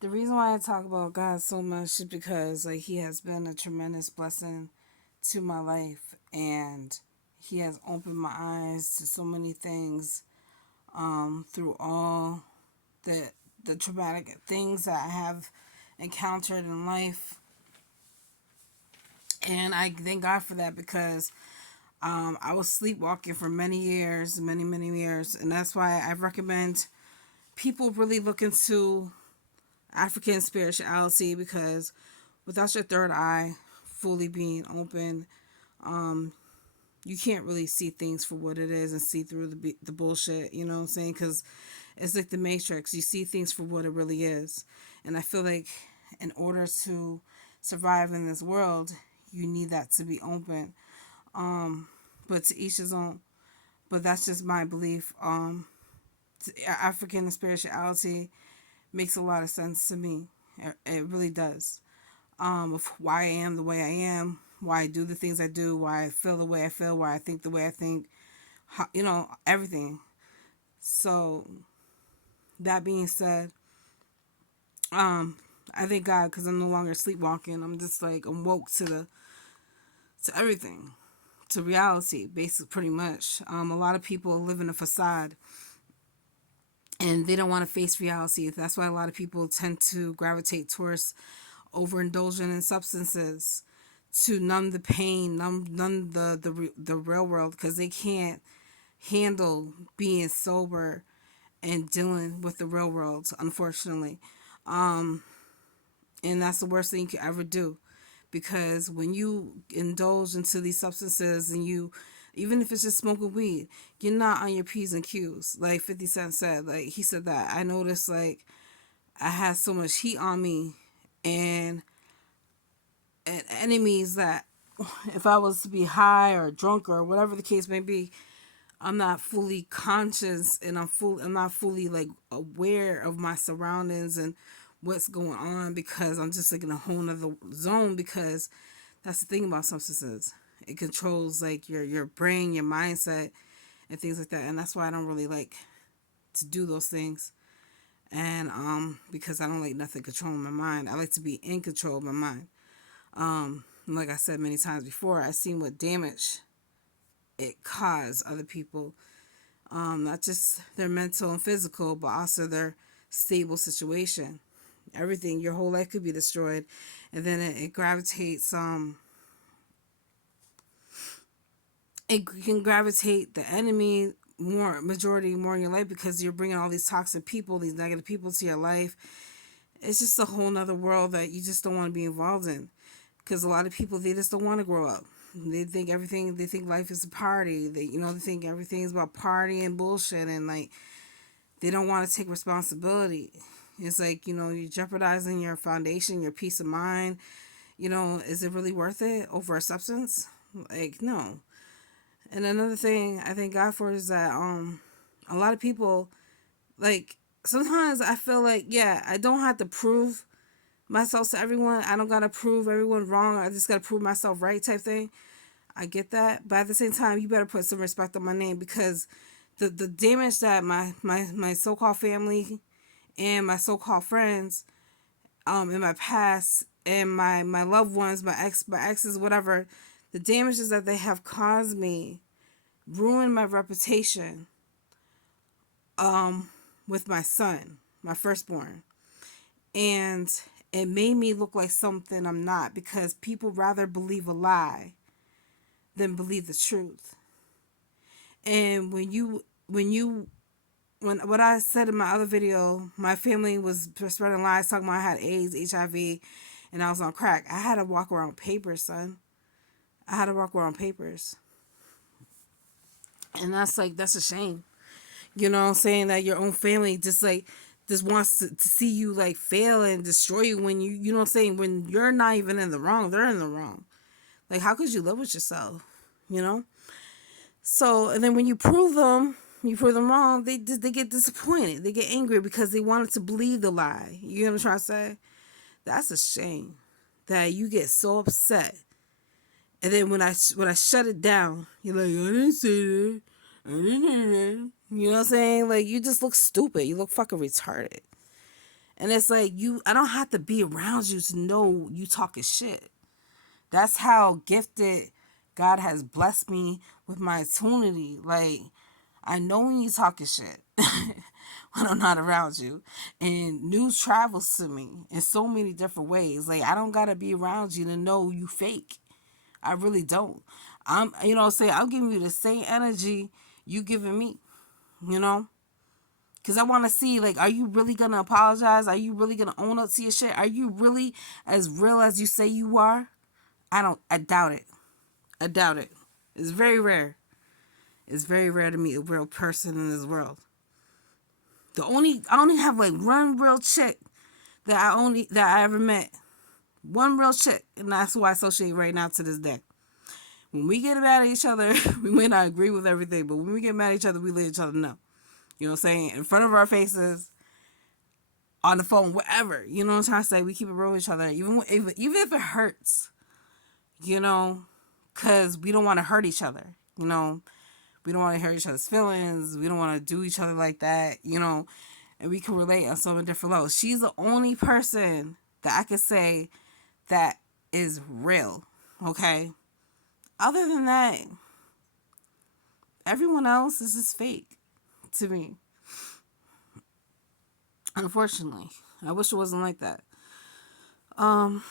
The reason why I talk about God so much is because like He has been a tremendous blessing to my life, and He has opened my eyes to so many things through all the traumatic things that I have encountered in life. And I thank God for that because I was sleepwalking for many years, many years, and that's why I recommend people really look into African spirituality, because without your third eye fully being open, you can't really see things for what it is and see through the bullshit. You know what I'm saying? Because it's like the Matrix. You see things for what it really is, and I feel like in order to survive in this world, you need that to be open. But to each his own. But that's just my belief. African spirituality makes a lot of sense to me. It really does. Of why I am the way I am, why I do the things I do, why I feel the way I feel, why I think the way I think, how, everything. So that being said, I thank God because I'm no longer sleepwalking. I'm just like I'm woke to everything, to reality, basically, pretty much. A lot of people live in a facade and they don't want to face reality. That's why a lot of people tend to gravitate towards overindulging in substances to numb the pain, numb the real world, because they can't handle being sober and dealing with the real world, unfortunately. And that's the worst thing you could ever do, because when you indulge into these substances and you, even if it's just smoking weed, you're not on your P's and Q's. Like 50 Cent said, like he said that I noticed like I had so much heat on me, and enemies that if I was to be high or drunk or whatever the case may be, I'm not fully conscious, and I'm not fully like aware of my surroundings and what's going on, because I'm just like in a whole nother zone. Because that's the thing about substances. It controls like your brain, your mindset, and things like that. And that's why I don't really like to do those things. And because I don't like nothing controlling my mind. I like to be in control of my mind. Like I said many times before, I've seen what damage it caused other people. Not just their mental and physical, but also their stable situation. Everything, your whole life could be destroyed, and then it gravitates. It can gravitate the enemy more in your life, because you're bringing all these toxic people, these negative people to your life. It's just a whole nother world that you just don't want to be involved in, because a lot of people, they just don't want to grow up. They think life is a party. They think everything is about party and bullshit, and like they don't want to take responsibility. It's like, you're jeopardizing your foundation, your peace of mind. Is it really worth it over a substance? Like, no. And another thing I thank God for is that a lot of people, like, sometimes I feel like, yeah, I don't have to prove myself to everyone. I don't gotta prove everyone wrong. I just gotta prove myself right, type thing. I get that, but at the same time, you better put some respect on my name, because the damage that my so called family and my so called friends, in my past, and my loved ones, my exes, whatever, the damages that they have caused me ruined my reputation with my son, my firstborn. And it made me look like something I'm not, because people rather believe a lie than believe the truth. And when what I said in my other video, my family was spreading lies talking about I had AIDS, HIV, and I was on crack. I had to walk around papers, son. I had to walk around papers. And that's a shame. You know what I'm saying? That your own family just wants to see you like fail and destroy you, when you know what I'm saying, when you're not even in the wrong, they're in the wrong. Like, how could you live with yourself? You know? So, and then when you prove them wrong, they get disappointed. They get angry because they wanted to believe the lie. You know what I'm trying to say? That's a shame that you get so upset. And then when I shut it down, you're like, I didn't say that. I didn't. You know what I'm saying? Like, you just look stupid. You look fucking retarded. And it's like, I don't have to be around you to know you talking shit. That's how gifted God has blessed me with my opportunity. Like, I know when you talking shit when I'm not around you. And news travels to me in so many different ways. Like, I don't gotta be around you to know you fake. I really don't. I'm giving you the same energy you giving me, you know? Because I want to see, like, are you really going to apologize? Are you really going to own up to your shit? Are you really as real as you say you are? I doubt it. I doubt it. It's very rare. It's very rare to meet a real person in this world. I only have like one real chick that I ever met. One real chick. And that's who I associate right now to this day. When we get mad at each other, we may not agree with everything, but when we get mad at each other, we let each other know. You know what I'm saying? In front of our faces, on the phone, whatever. You know what I'm trying to say? We keep it real with each other, even if it hurts. You know, because we don't want to hurt each other. You know, we don't want to hurt each other's feelings. We don't want to do each other like that. You know, and we can relate on so many different levels. She's the only person that I could say that is real. Okay. Other than that, everyone else is just fake to me. Unfortunately, I wish it wasn't like that. Um.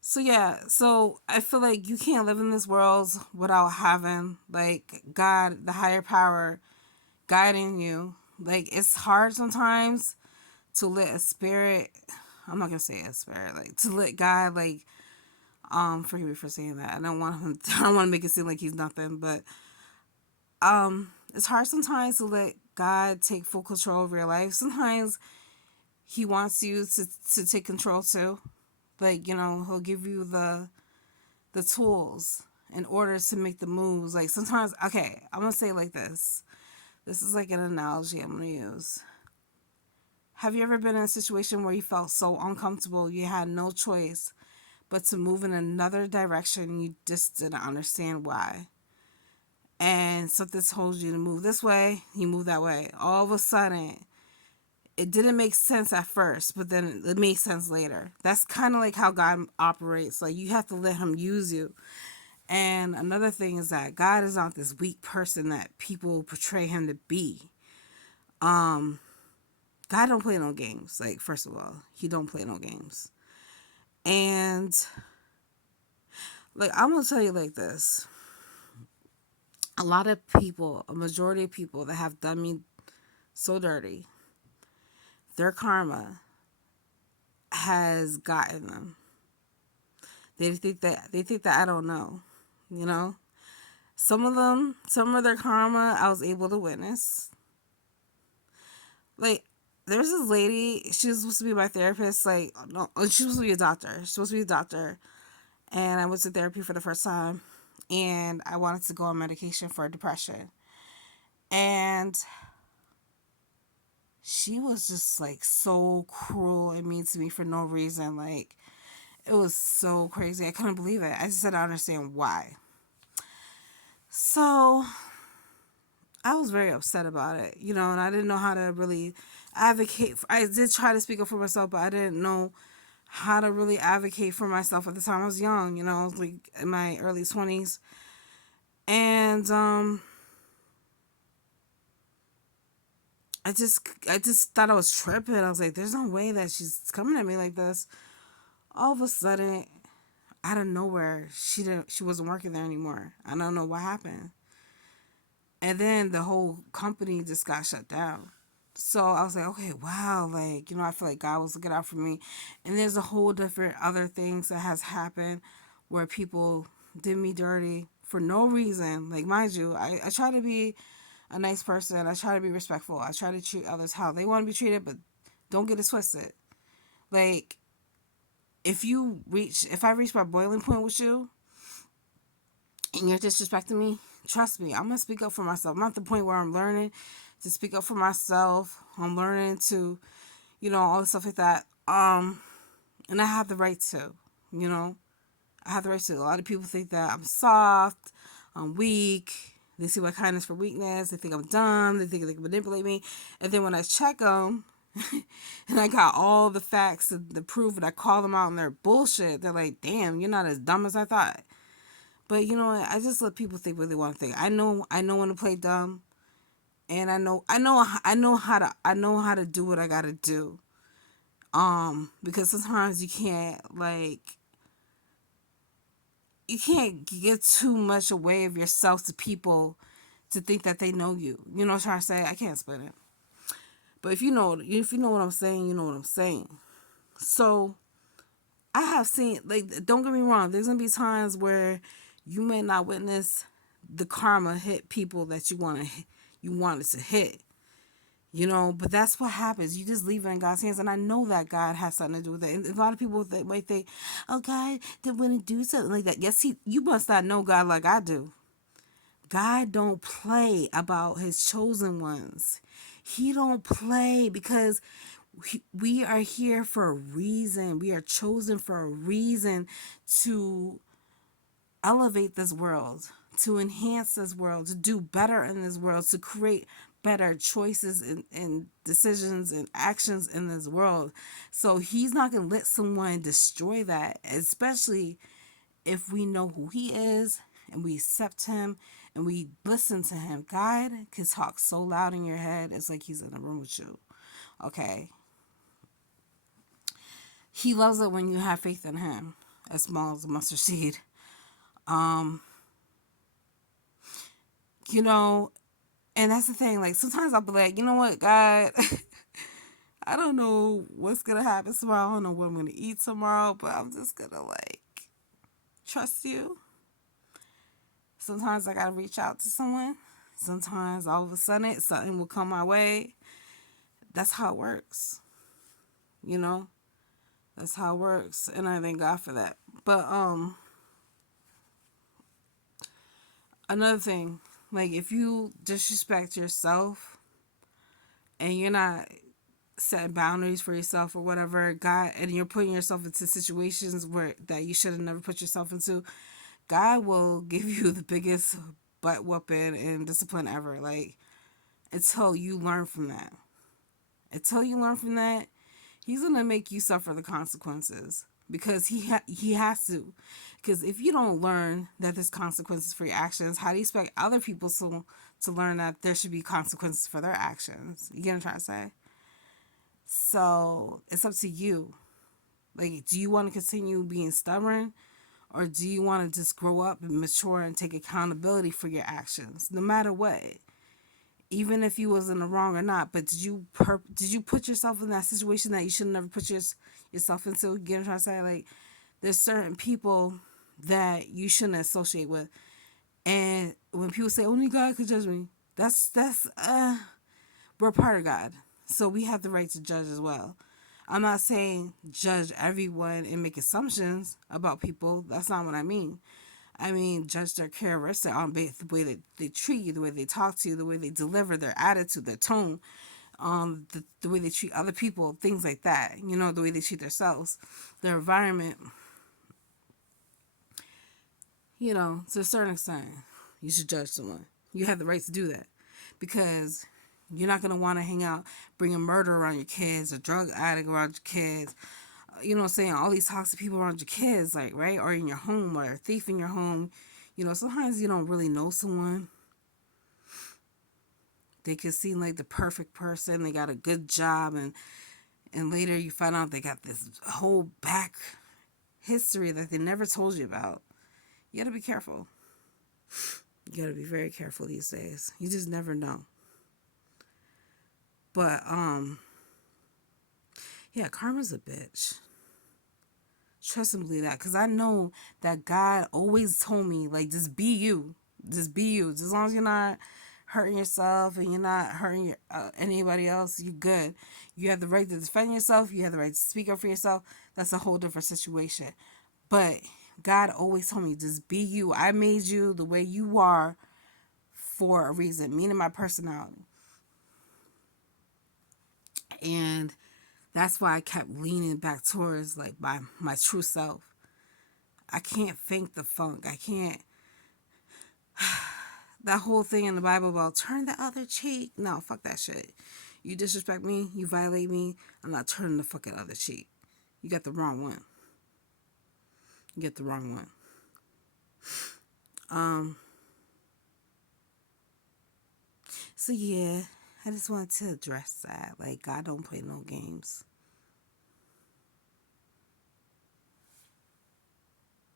So yeah, so I feel like you can't live in this world without having like God, the higher power, guiding you. Like it's hard sometimes to let a spirit. I'm not gonna say a spirit, like to let God, like forgive me for saying that. I don't want him. I don't want to make it seem like he's nothing, but it's hard sometimes to let God take full control of your life. Sometimes He wants you to take control too. Like He'll give you the tools in order to make the moves. Like sometimes, okay, I'm gonna say it like this. This is like an analogy I'm gonna use. Have you ever been in a situation where you felt so uncomfortable you had no choice but to move in another direction, you just didn't understand why? And something told you to move this way, you move that way. All of a sudden, it didn't make sense at first, but then it made sense later. That's kind of like how God operates. Like you have to let Him use you. And another thing is that God is not this weak person that people portray Him to be. God don't play no games. Like, first of all, He don't play no games. And like I'm gonna tell you like this. A lot of people, a majority of people that have done me so dirty, their karma has gotten them. They think that I don't know. You know? Some of their karma I was able to witness. Like, there's this lady, she was supposed to be my therapist, like, no, she was supposed to be a doctor. She's supposed to be a doctor. And I went to therapy for the first time. And I wanted to go on medication for depression. And she was just, like, so cruel and mean to me for no reason. Like, it was so crazy. I couldn't believe it. I just didn't understand why. So I was very upset about it, and I didn't know how to really advocate. I did try to speak up for myself, but I didn't know how to really advocate for myself at the time. I was young, I was like in my early 20s. And I just thought I was tripping. I was like, there's no way that she's coming at me like this. All of a sudden, out of nowhere, she wasn't working there anymore. I don't know what happened. And then the whole company just got shut down. So I was like, okay, wow, like, I feel like God was looking out for me. And there's a whole different other things that has happened where people did me dirty for no reason. Like, mind you, I try to be a nice person. I try to be respectful. I try to treat others how they want to be treated, but don't get it twisted. Like, if I reach my boiling point with you and you're disrespecting me, trust me, I'm going to speak up for myself. I'm at the point where I'm learning to speak up for myself. I'm learning to, all the stuff like that. And I have the right to, I have the right to. A lot of people think that I'm soft, I'm weak, They see my kindness for weakness. They think I'm dumb. They think they can manipulate me. And then when I check them, and I got all the facts and the proof, and I call them out on their bullshit, they're like, damn, you're not as dumb as I thought. But you know what? I just let people think what they want to think. I know when to play dumb, and I know how to do what I gotta do. Because sometimes you can't give too much away of yourself to people to think that they know you. You know what I'm trying to say? I can't explain it. But if you know what I'm saying, you know what I'm saying. So I have seen, like, don't get me wrong, there's gonna be times where you may not witness the karma hit people that you wanted to hit. But that's what happens. You just leave it in God's hands, and I know that God has something to do with it. And a lot of people might think, "Oh, God didn't want to do something like that." Yes, you must not know God like I do. God don't play about His chosen ones. He don't play because we are here for a reason. We are chosen for a reason to elevate this world, to enhance this world, to do better in this world, to create better choices and decisions and actions in this world. So He's not going to let someone destroy that, especially if we know who He is and we accept Him and we listen to Him. God can talk so loud in your head, it's like He's in a room with you. Okay? He loves it when you have faith in Him, as small as a mustard seed. Um, you know, and that's the thing. Like, sometimes I'll be like, you know what, God, I don't know what's gonna happen tomorrow. I don't know what I'm gonna eat tomorrow, but I'm just gonna trust you. Sometimes I gotta reach out to someone. Sometimes all of a sudden something will come my way. That's how it works. You know? That's how it works. And I thank God for that. But another thing, like, if you disrespect yourself and you're not setting boundaries for yourself or whatever, God, and you're putting yourself into situations that you should have never put yourself into, God will give you the biggest butt whooping and discipline ever. Like, until you learn from that. Until you learn from that, He's gonna make you suffer the consequences because he has to. Because if you don't learn that there's consequences for your actions, how do you expect other people to learn that there should be consequences for their actions? You get what I'm trying to say? So it's up to you. Like, do you want to continue being stubborn, or do you want to just grow up and mature and take accountability for your actions, no matter what? Even if you was in the wrong or not, but did you put yourself in that situation that you should never put yourself into? You get what I'm trying to say? Like, there's certain people that you shouldn't associate with, and when people say only God could judge me, that's we're part of God, so we have the right to judge as well. I'm not saying judge everyone and make assumptions about people. That's not what I mean. I mean, judge their character on the way that they treat you, the way they talk to you, the way they deliver their attitude, their tone, the way they treat other people, things like that. The way they treat themselves, their environment. To a certain extent, you should judge someone. You have the right to do that because you're not going to want to hang out, bring a murderer around your kids, a drug addict around your kids, all these toxic people around your kids, like, right? Or in your home, or a thief in your home. Sometimes you don't really know someone. They could seem like the perfect person. They got a good job, and later you find out they got this whole back history that they never told you about. You got to be careful. You got to be very careful these days. You just never know. But, yeah, karma's a bitch. Trust and believe that, because I know that God always told me, like, just be you. Just be you. As long as you're not hurting yourself and you're not hurting anybody else, you're good. You have the right to defend yourself. You have the right to speak up for yourself. That's a whole different situation. But God always told me, just be you. I made you the way you are for a reason, meaning my personality. And that's why I kept leaning back towards, like, my true self. I can't fake the funk. I can't. that whole thing in the Bible about turn the other cheek. No, fuck that shit. You disrespect me, you violate me, I'm not turning the fucking other cheek. You got the wrong one. You get the wrong one. Um. So yeah, I just wanted to address that. Like, God don't play no games.